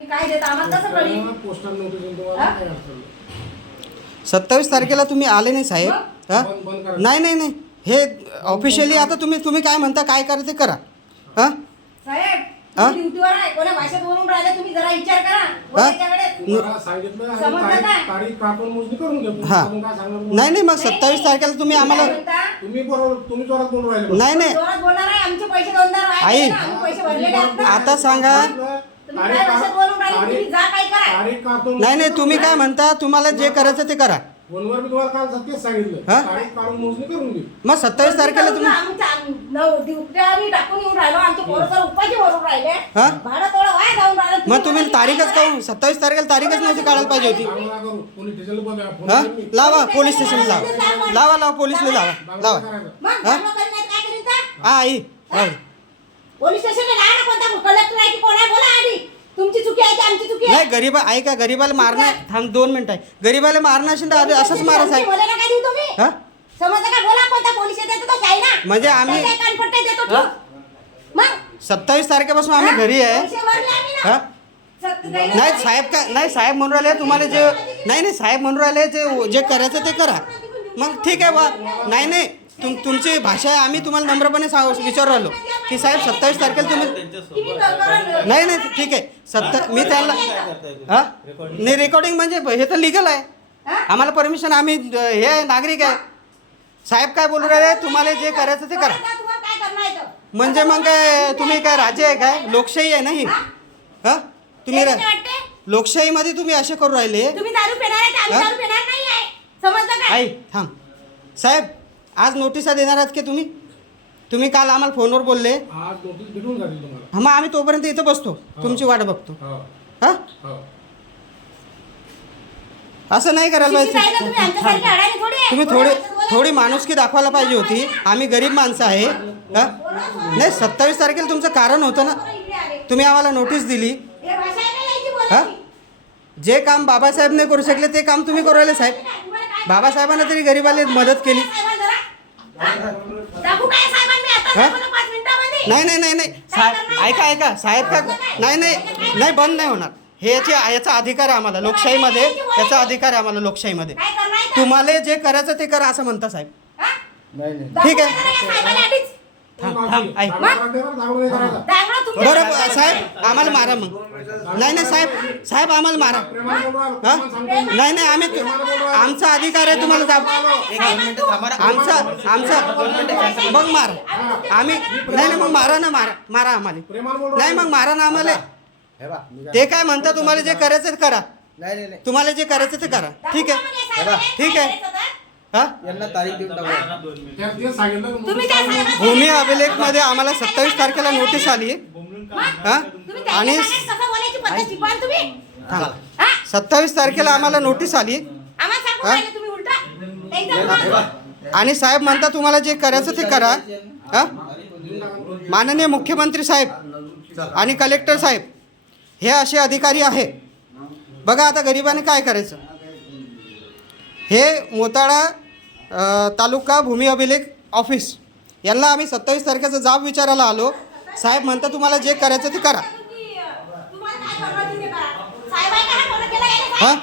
काय देता? आम्हाला कसं कळी पोस्टल नोटीस येऊन तुम्हाला काय अडचण नाही. सत्तावीस तारखेला तुम्ही आले नाही साहेब. हा? बंद बंद करा. नाही नाही नाही. हे ऑफिशियली आता तुम्ही तुम्ही काय म्हणता काय करा ते करा. हा? साहेब हा? तुम्ही ड्युटीवर आहे. कोणा भाषेत बोलून राहिले तुम्ही जरा विचार करा. बोलायच्या वेळेस. तुम्हाला सांगितलं आणि समजलं तारीख काय? तारीख कापून मोजणी करून घेतो. हा. अजून काय सांगणार तुम्हाला? नाही नाही मग सत्तावीस तारखेला तुम्ही आम्हाला काय म्हणता? तुम्ही बरोबर तुम्ही जोरात बोलून राहिले. नाही नाही. जोरात बोलणार आहे. आमचे पैसे दोनदा वाया आई. आता सांगा. तुम्ही काय भाषेत बोलून राहिले? तुम्ही जा काय करा तारीख काढून नाही नाही तुम्ही काय म्हणता? तुम्हाला जे करायचं ते करा. फोनवर मी तुम्हाला काल सत्तेच सांगितलं. हा? तारीख काढून मोजणी करून घे. मग सत्तावीस तारखेला तुम्ही आमच्या- नऊ ड्युट्या आम्ही टाकून येऊन राहिलो. आमचे पोरं जर उपाशी भरून राहिले. हा? भाडं थोडं वाया जाऊन राहिलं. मग तुम्ही तारीखच काढून सत्तावीस तारखेला तारीखच नव्हती काढायला पाहिजे होती. करू पोलीस स्टेशनला बोलवा. फोन हा करून मी. लावा पोलीस स्टेशन लावा. लावा लावा पोलीसला लावा लावा करायचा. मग हा? धर्म करण्यात काय करीन तर? हा आई. पोलीस स्टेशनला जा ना कोणता कलेक्टर आहे की कोण आहे बोला आधी तुमची चुकी आहे की आमची चुकी आहे? नाही गरीबा ऐका गरीबाला मारणं थांब दोन मिनिटं आहे. गरीबाला मारणं असेल तर असंच मारा साहेब बोला ना काय देऊ तुम्ही? हा? समजलं का? बोला कोणता पोलीस येते तो काही ना म्हणजे आम्ही- देतो हा? मग? सत्तावीस तारखेपासून आम्ही घरी आहे. पैसे भरले आम्ही ना. हा? सत्य- काही नाही साहेब काय नाही साहेब म्हणून राहिले तुम्हाला जे नाही नाही साहेब म्हणून राहिले जे जे करायचं ते करा. मग ठीक आहे बा. नाही नाही तुम तुमची भाषा आहे आम्ही तुम्हाला नम्रपणे सांग विचारू राहिलो. की साहेब सत्तावीस तारखेला तुम्ही नाही नाही ठीक आहे. सत्ता मी त्यांना हा? नाही रेकॉर्डिंग म्हणजे हे तर लिगल आहे. हा? आम्हाला परमिशन आम्ही हे आहे, नागरिक आहे. साहेब काय बोलू राहिले? तुम्हाला जे करायचं ते करा? म्हणजे मग काय तुम्ही काय राज्य आहे काय? लोकशाही आहे ना ही? हा? तुम्ही हे रा-? लोकशाहीमध्ये तुम्ही असे करू राहिले? तुम्ही दारू पिणार आहे तर आम्ही हा? दारू पिणार नाही आहे समजलं काय? आई थांब. साहेब आज नोटिसा देणार आहात की तुम्ही? तुम्ही काल आम्हाला फोनवर बोलले. आज नोटीस भेटून जातील तुम्हाला. हा मग आम्ही तोपर्यंत इथं बसतो. तुमची वाट बघतो. हो. हा? हो. असं नाही करायला शिक्षित आहे ना तुम्ही? आमच्यासारखे पाहिजे अडाणी थोडी आहे. तुम्ही थोडी? थोडी माणुसकी दाखवायला पाहिजे होती. आम्ही गरीब माणसं आहे. हा? नाही सत्तावीस तारखेला तुमचं कारण होतं ना. इकडे आले. तुम्ही आम्हाला नोटीस दिली. हे भाषा आहे का यायची हा? बोलायची? जे काम बाबासाहेब नाही करू शकले ते काम तुम्ही करू राहिले साहेब. तुम्हाला काय- बाबासाहेबांना तरी गरीबाला मदत केली. साहेबांना जरा? हा? दाखवू काय हा? नाही. नाही नाही नाही साहेब ऐका ऐका. साहेब का नाही नाही. नाही बंद नाही होणार. हे याची याचा अधिकार आहे आम्हाला. लोकशाहीमध्ये याचा अधिकार आहे आम्हाला लोकशाहीमध्ये? तुम्हाला जे करायचं ते करा असं म्हणता साहेब. हा? ठीक आहे. थांब थांब ऐक. दारू करा देणार, दारू नाही करायचा. दाखवा तुमच्या- बरं साहेब आम्हाला मारा मग. नाही नाही साहेब साहेब आम्हाला मारा. हा. नाही नाही आम्ही आमचा अधिकार आहे तुम्हाला जाब आमचा आमचा मग मारा. आम्ही नाही नाही मग मारा ना मारा मारा आम्हाला. नाही मग मारा ना आम्हाला. हे ते काय म्हणता तुम्हाला जे करायचं ते करा. नाही नाही नाही. तुम्हाला जे करायचं ते करा. ठीक आहे. ठीक आहे. हा? यांना तारीख देऊन टाकू. तुम्ही काय सांगा? भूमी अभिलेखमध्ये आम्हाला सत्तावीस तारखेला नोटीस आली. हा? तुम्ही त्यांच्या आणि सांगा कसं बोलायची पद्धत शिकवाल तुम्ही? थांब. हा? सत्तावीस तारखेला आम्हाला नोटीस आली. आम्हाला सांगू हा? राहिले तुम्ही उलटा. त्यांचं बोला. आणि साहेब म्हणता तुम्हाला जे करायचं ते करा. हा? माननीय मुख्यमंत्री साहेब आणि कलेक्टर साहेब हे असे अधिकारी आहे. बघा आता गरिबाने काय करायचं? हे मोताळा तालुका भूमी अभिलेख ऑफिस यांना आम्ही सत्तावीस तारखेचा जाब विचारायला आलो. साहेब म्हणता तुम्हाला जे करायचं ते करा. हां?